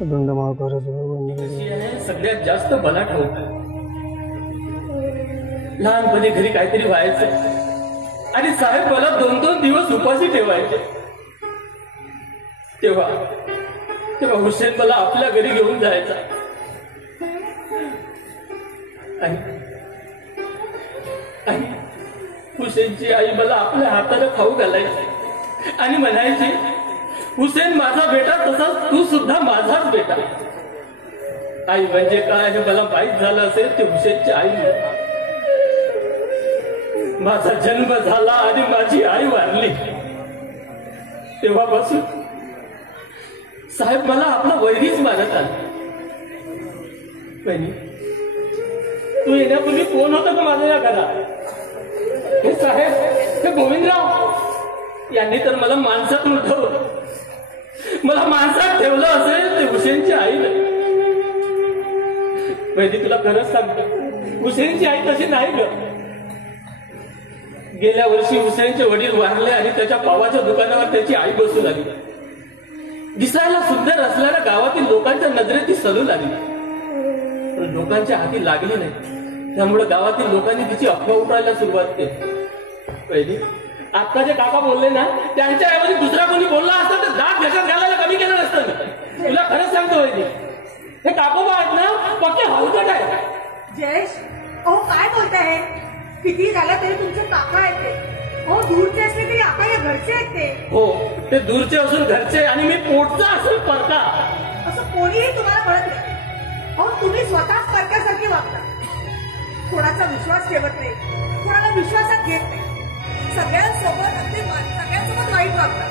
दंड महाकार सगळ्यात जास्त मला ठाऊक. लहानपणी घरी काहीतरी व्हायचं आणि साहेब मला 2-2 दिवस उपाशी ठेवायचे. तेव्हा हुसेन मला आपल्या घरी घेऊन जायचा आणि हुसेनची आई मला आपल्या हाताने खाऊ घालायची आणि म्हणायची, हुसेन माझा बेटा तसाच तू सुद्धा माझाच बेटा. आई म्हणजे काय हे मला माहीत झालं असेल ते हुसेनची आई. माझा जन्म झाला आणि माझी आई वारली. तेव्हापासून साहेब मला आपला वैरीच मानत आला. बहिणी, तू येण्यापूर्वी कोण होता का माझ्या या घरात? हे साहेब, हे गोविंदराव यांनी तर मला माणसात उठवलं. मला माणसात ठेवलं असेल ते हुसेनची आई नाही. बहिणी, तुला खरंच सांगतो, हुसेनची आई तशी नाही ग. गेल्या वर्षी हुसेनचे वडील वारले आणि त्याच्या पावाच्या दुकानावर त्याची आई बसू लागली. दिसायला सुंदर असणाऱ्या गावातील लोकांच्या नजरेत ती सलू लागली, पण लोकांच्या हाती लागली नाही. त्यामुळे गावातील लोकांनी तिची अफवा उठवायला सुरुवात केली. पहिली आता जे काका बोलले ना, त्यांच्या ऐवजी दुसरा कोणी बोलला असता तर दात घशात घालायला कमी केलं नसतं मी. तुला खरंच सांगतो वैदी, हे काकोबा आहेत ना, पक्के हलकट आहे. जयेश, अहो काय बोलताय? किती झालं तरी तुमचे काका आहेत ते. हो, दूरचे असले तरी आता या घरचे आहेत ते. हो, ते दूरचे असून घरचे आणि मी पोटचा असून परका. असं कोणीही तुम्हाला कळत नाही. अहो, तुम्ही स्वतःच परक्यासारखे वागता. कोणाचा विश्वास ठेवत नाही, कोणाला विश्वासात घेत नाही. सगळ्यांसोबत अगदी सगळ्यांसोबत वाईट वागता.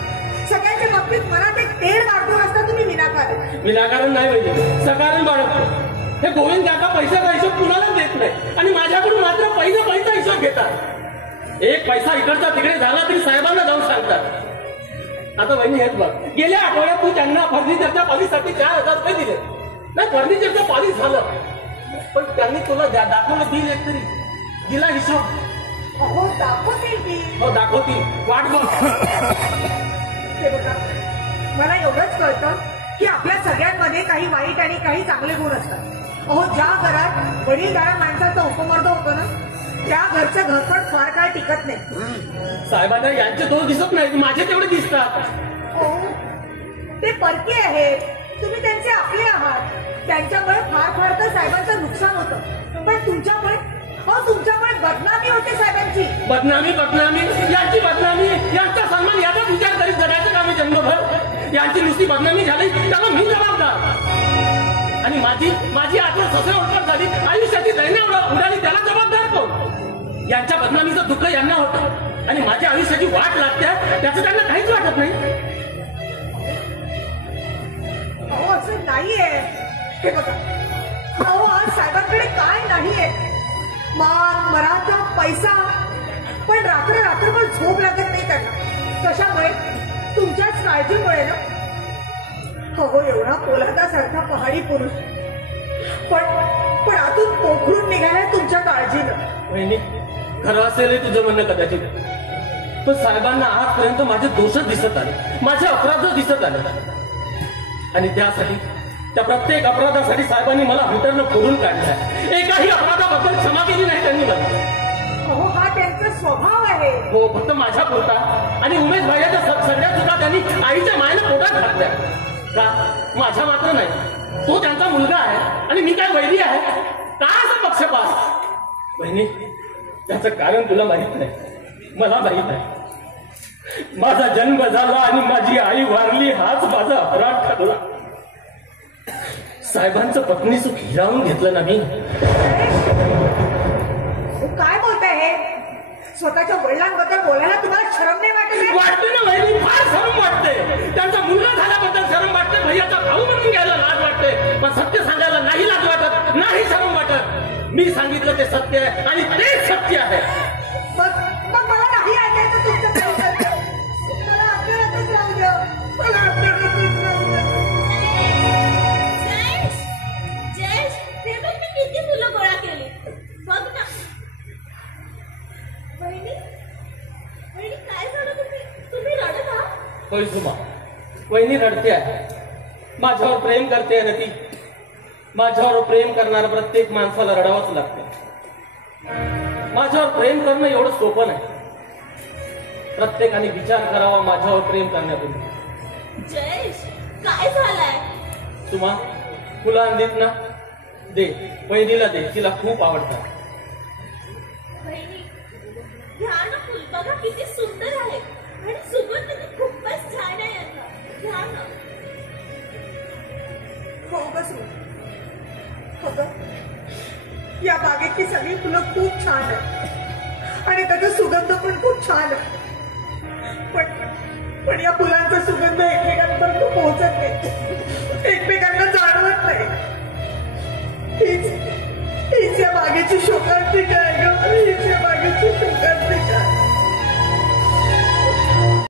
सगळ्यांच्या बाबतीत मनात एक तेढ बाळगून असता तुम्ही विनाकारण. विनाकारण नाही पाहिजे, सकारण बाळगतो. हे गोविंद काका पैशाचा हिशोब कुणालाच देत नाही आणि माझ्याकडून मात्र पैसा हिशोब घेतात. एक पैसा इकडचा तिकडे झाला तरी साहेबांना जाऊन सांगतात. आता वहिनी हेच बघ, गेल्या आठवड्यात तू त्यांना फर्निचरच्या पॉलिसीसाठी 4000 रुपये दिले. नाही, फर्निचरचं पॉलिस झालं, पण त्यांनी तुला दाखवलं बिल एक तरी, दिला हिशोब. हो, दाखवतील की. हो, दाखवतील, वाट बघ. ते बघा, मला एवढंच कळतं की आपल्या सगळ्यांमध्ये काही वाईट आणि काही चांगले गुण असतात. अहो, ज्या घरात वडीलधाऱ्या माणसाचा उपमर्द होतो ना, त्या घरचं घरपण फार काळ टिकत नाही. साहेबांना यांचे दोष दिसत नाही, माझे तेवढे दिसतात. हो, ते परके आहेत, तुम्ही त्यांचे आपले आहात. त्यांच्यामुळे फार तर साहेबांचं नुकसान होतं, पण तुमच्यामुळे बदनामी होते साहेबांची. बदनामी यांची बदनामी, यांचा सन्मान याचाच विचार करीत जगायचं का मी जन्मभर? यांची नुसती बदनामी झाली त्याला मी जबाबदार, आणि माझी आत्मा ससरा उठपाट झाली, आयुष्याची दैन्य उडाली, त्याला जबाबदार कोण? यांच्या बदनामीचं दुःख यांना होतं आणि माझ्या आयुष्याची वाट लागते त्याचं त्यांना काहीच वाटत नाही. अहो, असं नाहीये. हे बघा, अहो, आज साहेबांकडे काय नाहीये, मान, मराठा, पैसा, पण रात्रभर झोप लागत नाही त्यांना. कशामुळे? तुमच्याच काळजीमुळे ना. हो, एवढा पोलादासारखा पहाडी पुरुष, पण आतून पोखरून निघालाय तुमच्या काळजीनं. वहिनी, खरं असेल तुझं म्हणणं कदाचित, पण साहेबांना आजपर्यंत माझे दोषच दिसत आले, माझे अपराध दिसत आले, आणि त्यासाठी, त्या प्रत्येक अपराधासाठी साहेबांनी मला हंटरनं फोडून काढलाय. एकाही अपराधाबद्दल क्षमा केली नाही त्यांनी मला. हो, हा त्यांचा स्वभाव आहे. हो, फक्त माझ्या पुरता. आणि उमेश भाईच्या सगळ्या चुका त्यांनी आईच्या मायेला पोटात घातल्या का? माझ्या मात्र नाही. तो त्यांचा मुलगा आहे आणि मी काय वैरी आहे का? असा पक्षपात. बहिणी, त्याचं कारण तुला माहित नाही, मला माहित आहे. माझा जन्म झाला आणि माझी आई वारली, हाच माझा अपराध ठरला. साहेबांचं पत्नी सुख हिरावून घेतलं ना मी. काय बोलताय हे? स्वतःच्या वडिलांबद्दल बोलायला तुम्हाला शरम नाही वाटत? वाटते ना वहिनी, फार शरम वाटते. त्यांचा मुलगा झाल्याबद्दल शरम वाटते, भैयाचा भाऊ म्हणून घ्यायला लाज वाटते, पण सत्य सांगायला नाही लाज वाटत, नाही शरम वाटत. मी सांगितलं ते सत्य आहे आणि तेच सत्य आहे. मग मला नाही ऐकायचं तुमचं. मला आपल्यालाच राहू द्या, मला आपल्यालाच राहू द्या. जयेश, हे बघ मी किती फुलं गोळा केली, बघ ना. वहिनी, काय झालं? तुम्ही रडत आहात? होय सुमा, वहिनी रडते आहे. माझ्यावर प्रेम करते ना ती. माझ्यावर प्रेम करणाऱ्या प्रत्येक माणसाला रडावंच लागतं. माझ्यावर प्रेम करणं एवढं सोपं नाही. प्रत्येकाने विचार करावा माझ्यावर प्रेम करण्यापूर्वी. जयेश काय झालंय? तुम्हा फुलं आणलीत ना, दे. बहिणीला दे, तिला खूप आवडतात. बहिणी घ्या ना फुल, बघा किती सुंदर आहे आणि सुगंध तर खूपच छान आहे याचा. घ्या ना. हो ग सु, हो ग. या बागेतली सगळी फुलं खूप छान आहेत आणि त्याचा सुगंध पण खूप छान आहे. पण या फुलांचा सुगंध एकमेकांपर्यंत पोहोचत नाही, एकमेकांना जाणवत नाही. हीच या बागेची शोकांतिका आहे ग, हीच या बागेची शोकांतिका.